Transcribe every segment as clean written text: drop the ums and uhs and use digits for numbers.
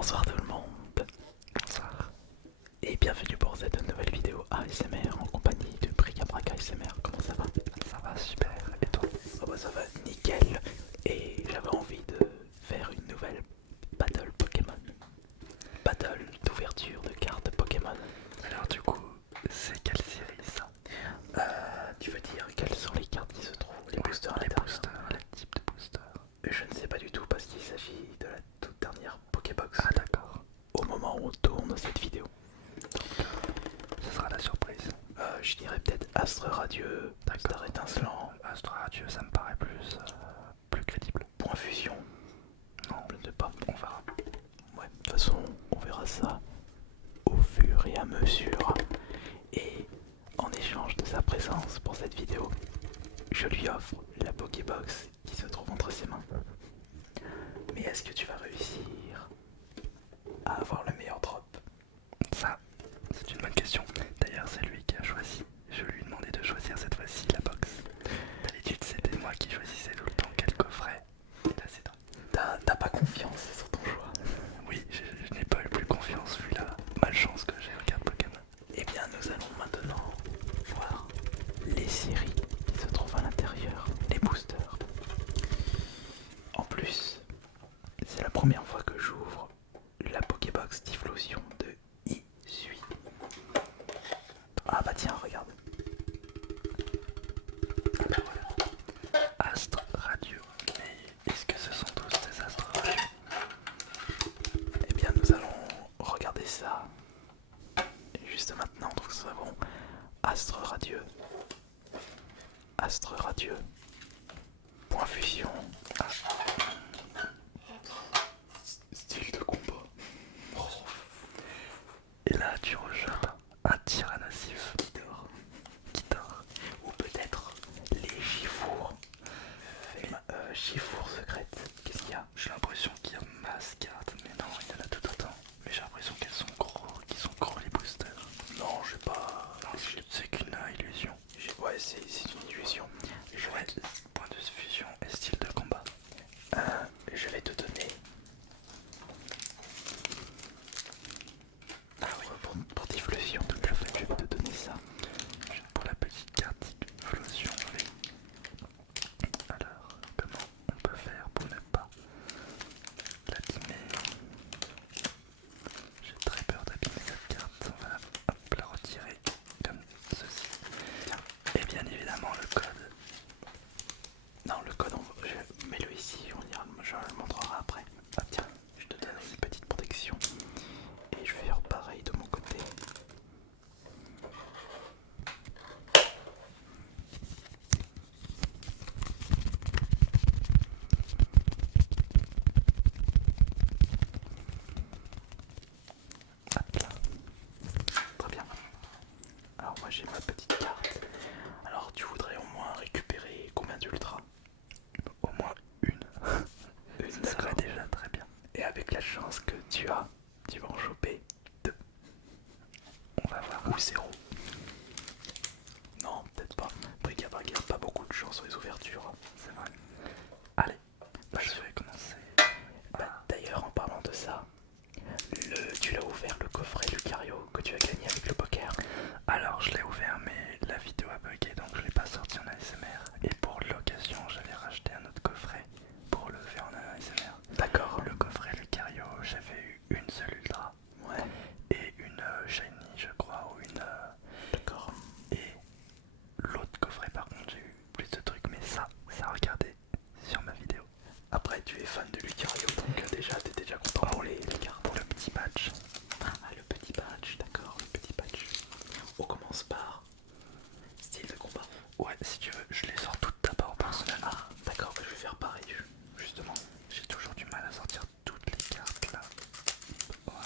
Bonsoir tout le monde. Bonsoir. Et bienvenue pour cette nouvelle vidéo ASMR en compagnie de Bric-à-Brac ASMR. Comment ça va? Ça va super. Et toi? Oh bah ça va nickel. Et j'avais envie de faire une nouvelle battle Pokémon. Battle d'ouverture de cartes Pokémon. Alors du coup, c'est quelle série ça? Tu veux dire quelles sont les cartes qui se trouvent? Les boosters à Les l'intérieur? boosters, les types de boosters. Je ne sais pas du tout parce qu'il s'agit de la toute dernière Pokébox. Ah d'accord. Au moment où on tourne cette vidéo. Ce sera la surprise. Je dirais peut-être Astre Radieux, Star Étincelant, Astre Radieux, ça me paraît plus crédible. Point Fusion. Non, Je ne sais pas. on verra. Ouais, de toute façon, on verra ça au fur et à mesure. Et en échange de sa présence pour cette vidéo, je lui offre la Pokébox qui se trouve entre ses mains. Mais est-ce que tu vas réussir à avoir le meilleur drop? Ça, c'est une bonne question. D'ailleurs, c'est lui qui a choisi. Je lui ai demandé de choisir cette fois-ci la box. D'habitude, c'était moi qui choisissais tout le temps quel coffret. Et là, c'est toi. T'as pas confiance sur ton choix? Oui, je n'ai pas eu plus confiance vu la malchance que j'ai. Regarde Pokémon. Eh bien, nous allons maintenant voir les séries qui se trouvent à l'intérieur, les boosters. En plus, c'est la première fois que j'ouvre la Pokébox Typhlosion de Isui. Ah bah tiens, regarde. Ah ben voilà. Astre Radieux. Mais est-ce que ce sont tous des astres radieux? Eh bien, nous allons regarder ça juste maintenant. Donc, nous avons Astre Radieux, Astre Radieux, Point Fusion, style de combat. Oh, Et là, tu rejettes un Tyrannosif qui dort. qui dort. Ou peut-être les Chifours. Chifours secrètes. Qu'est-ce qu'il y a? J'ai l'impression qu'il y a masse cartes, mais non, il y en a tout autant. Mais j'ai l'impression qu'ils sont gros les boosters. Non, je sais pas. Non, c'est qu'une illusion. Ouais, c'est une illusion. Ouais, point de fusion et style de combat. Je vais te donner. Ah oui, Pour Typhlosion, tout à fait, je vais te donner ça. pour la petite carte Typhlosion V. Alors, comment on peut faire pour ne pas l'abîmer? J'ai très peur d'abîmer cette carte. On va hop, la retirer comme ceci. Et bien évidemment le code. Non, le code, mets-le ici, je le montrerai après. Ah tiens, je te donne une petite protection. Et je vais faire pareil de mon côté. Hop là. Très bien. Alors moi j'ai ma petite carte. Alors tu voudrais au moins récupérer combien d'ultra? Au moins une. Une, Ça serait d'accord. déjà très bien. Et avec la chance que tu as, tu vas en choper 2 On va voir. ou 0. Non, peut-être pas. Bric-à-brac, il n'y a pas beaucoup de chance sur les ouvertures. C'est vrai. Allez, bah, je vais commencer. D'ailleurs, en parlant de ça, tu l'as ouvert le coffret Lucario que tu as gagné avec le poker. Alors, je l'ai ouvert, mais la vidéo a bugué, donc je l'ai pas sorti en ASMR. Et pour l'occasion, j'avais racheté un autre coffret pour le faire en ASMR. D'accord. Le coffret Lucario, j'avais eu une seule ultra Ouais, et une shiny, je crois, ou une. d'accord. Et l'autre coffret, par contre, j'ai eu plus de trucs, mais ça regardez sur ma vidéo. Après, tu es fan de Lucario, donc t'es déjà content pour les cartes. Pour le petit badge. Ah, le petit patch, d'accord, le petit patch. On commence par style de combat. Ouais, si tu veux, je les sors toutes d'abord personnellement. Ah, d'accord, je vais faire pareil, justement. J'ai toujours du mal à sortir toutes les cartes là. Voilà.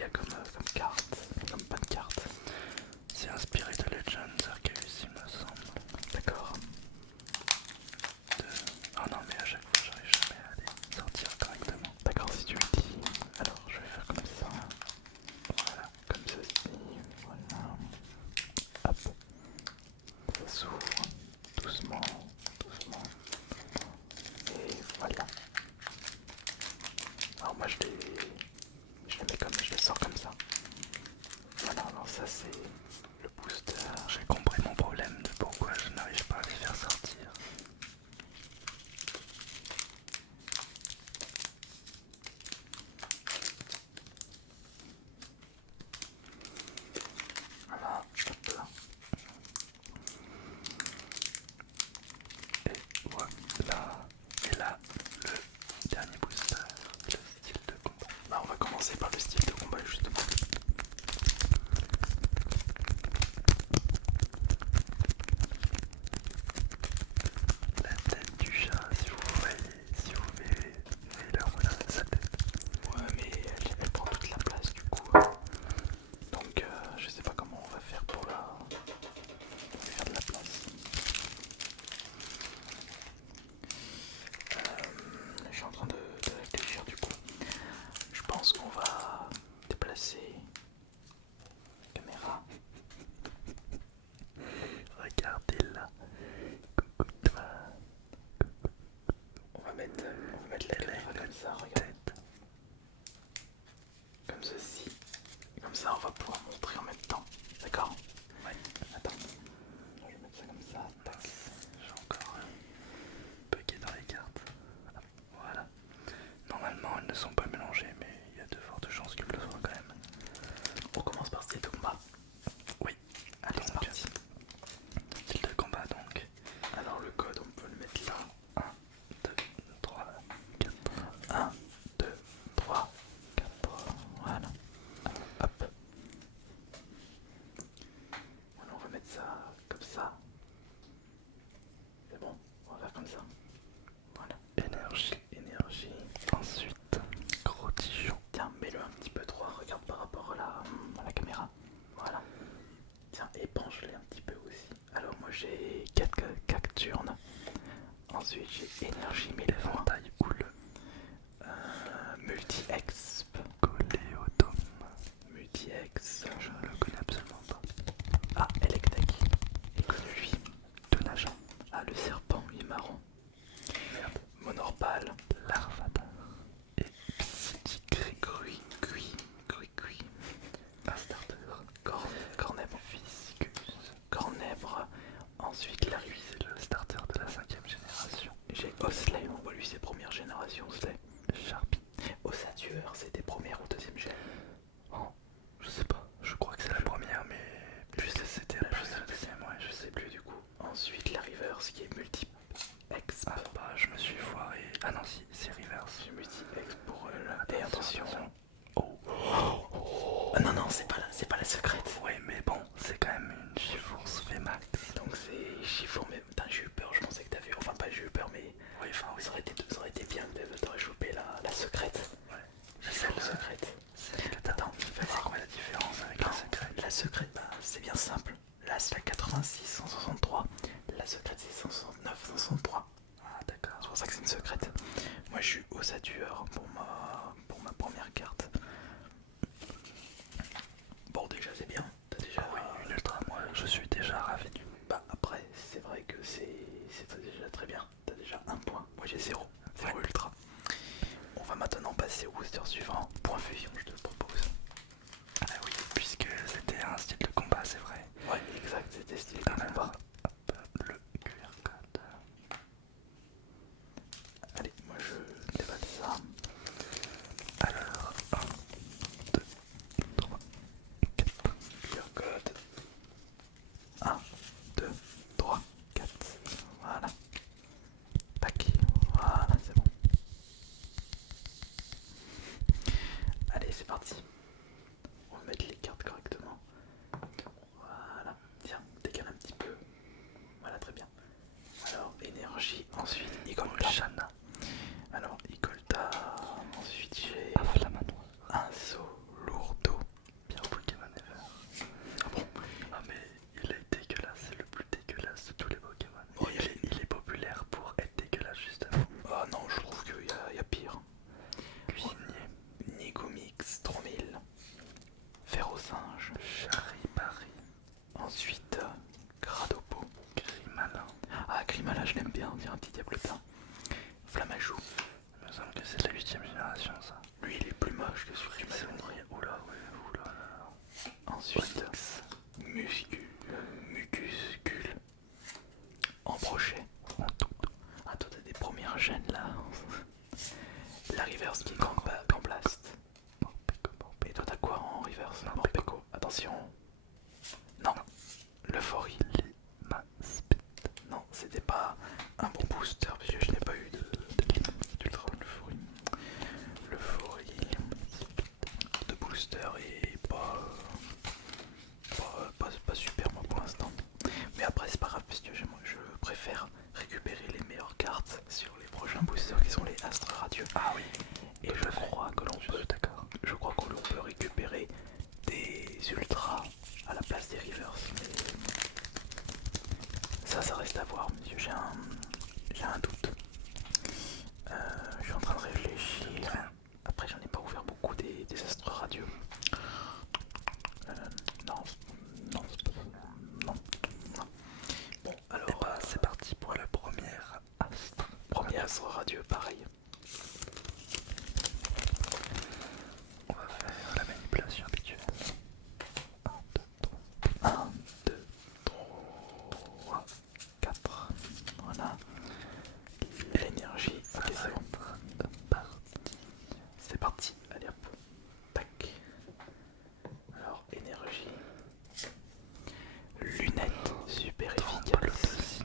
qu'il y a comme carte, comme pas de carte? C'est inspiré de Legends Arceus, il me semble. D'accord. Oh non, mais à chaque fois, j'arrive jamais à les sortir correctement. D'accord, si tu le dis. Alors, je vais faire comme ça. Voilà, comme ceci. Voilà. Hop. Ça s'ouvre doucement, doucement. Et voilà. Alors moi je les mets comme je les sors comme ça. Voilà, alors ça c'est le booster. J'ai compris mon problème de pourquoi je n'arrive pas à les faire sortir. Voilà, hop là. Et voilà. Et là, le dernier booster, le style de combat. Là on va commencer par le style de combat justement. La tête du chat, si vous voyez là, voilà sa tête. Ouais mais elle prend toute la place du coup. Donc je sais pas comment on va faire pour faire de la place. Je suis en train de réfléchir du coup. Je pense qu'on va déplacer la caméra. Regardez là. Coucou toi. On va mettre la caméra comme ça, regarde. Comme ceci. Comme ça on va pouvoir montrer en même temps. D'accord? Ouais. Attends. Je vais mettre ça comme ça. Tac. J'ai encore bugué dans les cartes. Voilà. Normalement elles ne sont pas mélangées, mais il y a de fortes chances qu'elles le soient quand même. On commence par style de combat. Oui. Allez, c'est parti. Style de combat donc. Alors le code on peut le mettre là. 1, 2, 3, 4. 1, 2, 3, 4. Voilà. Hop. Voilà, on va mettre ça comme ça. C'est bon, on va faire comme ça. Voilà. Énergie. Énergie. Ensuite, gros tigeon. Tiens, mets-le un petit peu droit, regarde par rapport à la caméra. Voilà. Tiens, épanche-les un petit peu aussi. Alors moi j'ai 4 cacturnes. Ensuite j'ai énergie 1000 points. Éventail houle. Multi-exp. Coléodome. Multi-ex. Je ne le connais absolument pas. Ah, Electek. Il est connu lui. Tonageant. Ah, le serpent, il est marrant. Merde. Monorpal. Larvada. Et Psychicry. Cui. Un starter. Cornèbre. Fiscus. Cornèbre. Ensuite, la Lui, c'est le starter de la 5ème génération. J'ai Osley. On voit lui, c'est première génération Osley. Sharpie. Ossatueur, c'était première ou deuxième gène? Oh, je sais pas. Je crois que c'est la première, mais plus c'était la deuxième, ouais, je sais plus du coup. Ensuite, la reverse qui est multi-ex. Ah bah, je me suis foiré. Ah non, si, c'est reverse. J'ai multi-ex pour et attention. Oh. Ah non, c'est pas la secrète. Ouais, mais bon, c'est quand même une GeForce VMAX. Donc c'est chiffon, mais putain, j'ai eu peur, je pensais que t'avais. Enfin, pas j'ai eu peur, mais Oui, enfin, oui. ça aurait été bien de t'aurais chopé la secrète. Ouais. C'est la secrète. Attends, c'est quoi la différence avec la secrète? La secrète, bah, c'est bien simple. Là, c'est la 86 163. La secrète, c'est 169 163. Ah, d'accord. C'est pour ça que c'est une secrète. Moi, je suis Ossatueur pour ma première carte. Bon, déjà, c'est bien. T'as déjà. Oui, une ultra, moi, je suis déjà ravi. Bah, après, c'est vrai que c'est déjà très bien. T'as déjà un point. Moi, j'ai 0 ultra. On va maintenant passer au booster suivant. Point fusion, je te le propose. Ah oui, puisque c'était un style de Non, Bon, Peko, attention. Non, l'euphorie. Non, c'était pas un bon booster parce que je n'ai pas eu d'ultra euphorie. L'euphorie de booster et pas super moi pour l'instant. Mais après c'est pas grave parce que je préfère récupérer les meilleures cartes sur les prochains boosters qui sont les Astres Radieux. Ah oui. Et je crois que l'on peut, d'accord. Je crois que l'on peut récupérer des ultras à la place des rivers. Mais ça reste à voir, monsieur. J'ai un doute. Je suis en train de réfléchir. Après, j'en ai pas ouvert beaucoup des astres radieux. Non, non, non, non. Bon, alors. Et bah, c'est parti pour le premier astre. Premier astre radieux, pareil. On va faire la manipulation habituelle. 1, 2, 3, 4. Voilà. L'énergie. Ok, c'est bon. C'est parti. Allez hop. Tac. Alors, énergie. Lunettes. Super efficace.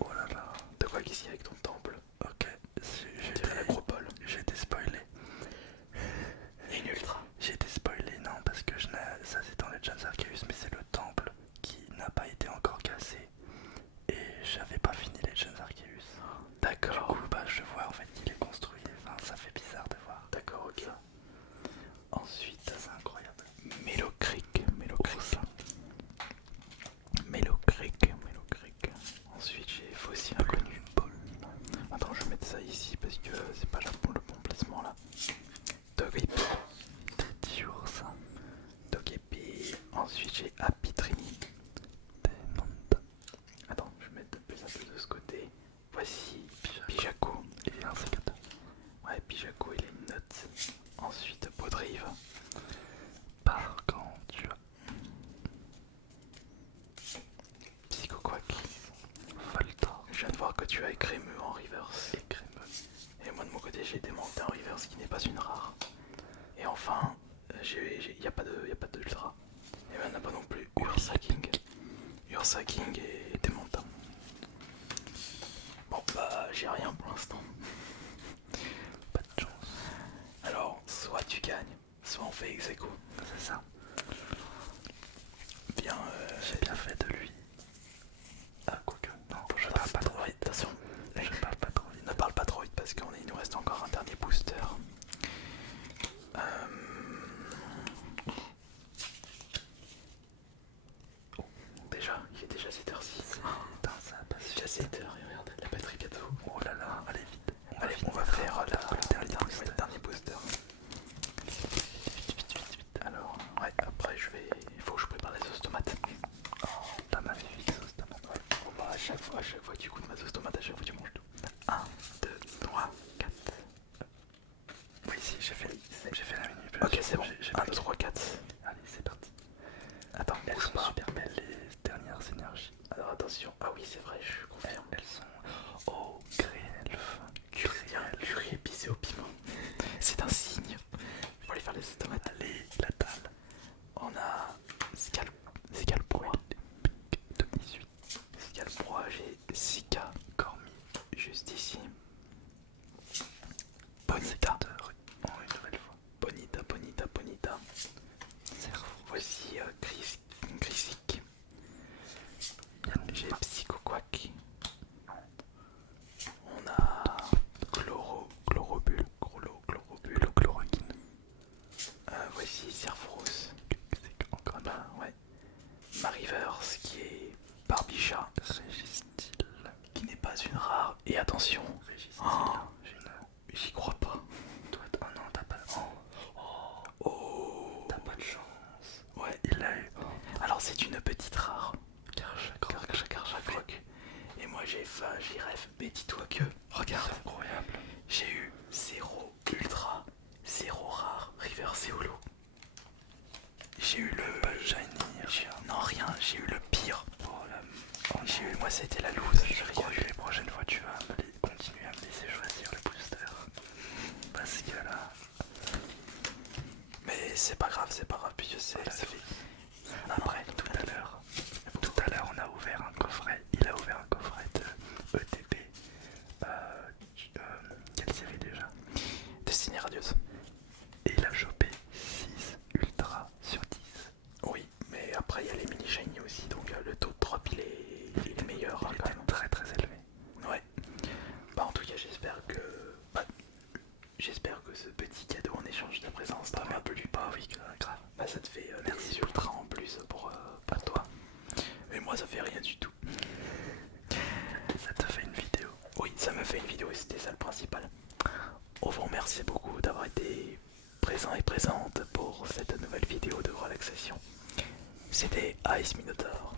Oh là là. De quoi qu'ici avec ton temple? Ok. J'ai l'agropole. J'ai été spoilé. Et une ultra. J'ai été spoilé, non, parce que ça c'est dans Legends Arceus, mais c'est le temple qui n'a pas été encore cassé. Et j'avais pas fini Legends Arceus. D'accord. Du coup, bah, je vois en fait qu'il est construit. Enfin, ça fait bizarre de voir. D'accord, ok. Ça. Ensuite, C'est incroyable. Mélocric. Mélocric. Ensuite, j'ai Fossile Inconnu. Attends, je vais mettre ça ici parce que c'est pas le bon placement là. Togepi. C'est dur ça. Togepi. Ensuite, j'ai Apitrini. Attends, je vais mettre plus un peu de ce côté. Voici Pijaco. Et un C4. Ouais, Pijaco et les notes. Ensuite, Podrive. Par quand tu as Psychoquack. Voltor. Je viens de voir que tu as Écrémeux en reverse. Et crémeux. Et moi de mon côté, j'ai Démenté en reverse qui n'est pas une rare. Et enfin, il n'y a pas d'ultra. Et ben, on n'a pas non plus Ursa King et Démentin. Bon, bah, j'ai rien pour l'instant. Pas de chance. Alors, soit tu gagnes, soit on fait ex aequo. C'est ça. Bien, J'ai bien fait de lui. Ah, quoique. Non, je parle pas trop vite. Attention, Je parle pas trop vite. ne parle pas trop vite parce qu'il nous reste encore un dernier booster. Déjà, il est déjà 7h06. Putain, ça passe Déjà 7h, et regarde, la batterie bientôt. Oh là là, allez vite. Allez, on va faire le dernier booster. Vite. Alors, ouais, après il faut que je prépare les sauces tomates. Oh, la magnifique sauce tomate. Ouais. Bon, bah, à chaque fois que tu goûtes ma sauce tomate, à chaque fois tu manges tout. 1, 2, 3, 4. Oui, si, j'ai fait la manipulation. Ok, c'est bon. J'ai 1, 2, 3, 4. Allez, c'est parti. Attends, Elles bouge sont pas. super belles les dernières énergies. Alors attention. Ah oui, c'est vrai, je confirme. Elles sont. Oh, Grélf. Curry épicé au piment. C'est un signe. Je vais aller faire les sauces tomates. Allez, la dalle. On a Scalproie. De 18. Scalproie, j'ai Sika. Cormi. Juste ici. Bonita. Oh, une nouvelle fois. Bonita. Cerf. Voici Grisic. J'ai Psychoquack. On a Chlorobule. Chloroquine. Voici Cerfros. C'est encore Bah ouais. Mariverse qui est Barbichat. Régistil. Qui n'est pas une rare. Et attention. Régistil. J'y crois pas. Oh non, t'as pas. Oh. T'as pas de chance. Ouais. Il l'a eu. Alors c'est une petite rare. Karchakroc. Et moi j'ai Giref. Mais dis-toi que, regarde, C'est incroyable. j'ai eu 0 ultra, 0 rare, river holo. J'ai eu le. Non, rien, j'ai eu le pire. J'ai eu, moi c'était la loose. Je crois que les prochaines fois tu vas continuer à me laisser choisir le booster. Parce que là. Mais c'est pas grave, c'est pas grave, puis je sais, Voilà, ça fait... Après, tout à l'heure, on a ouvert un coffret. Il a ouvert un coffret de ETP. Quelle série déjà? Destinée radieuse. Et il a chopé 6 Ultra sur 10. Oui, mais après il y a les mini shiny aussi, donc le taux de drop il est meilleur hein, Il quand était même. très très élevé. Ouais. Bah en tout cas j'espère que ce petit cadeau en échange de présence t'a plu. Bah oui, grave. Bah ça te fait des ultras en plus pour toi. Mais moi ça fait rien du tout. Ça te fait une vidéo. Oui, ça m'a fait une vidéo et c'était ça le principal. On vous remercie beaucoup d'avoir été présent et présente pour cette nouvelle vidéo de relaxation. C'était Ice Minotaur.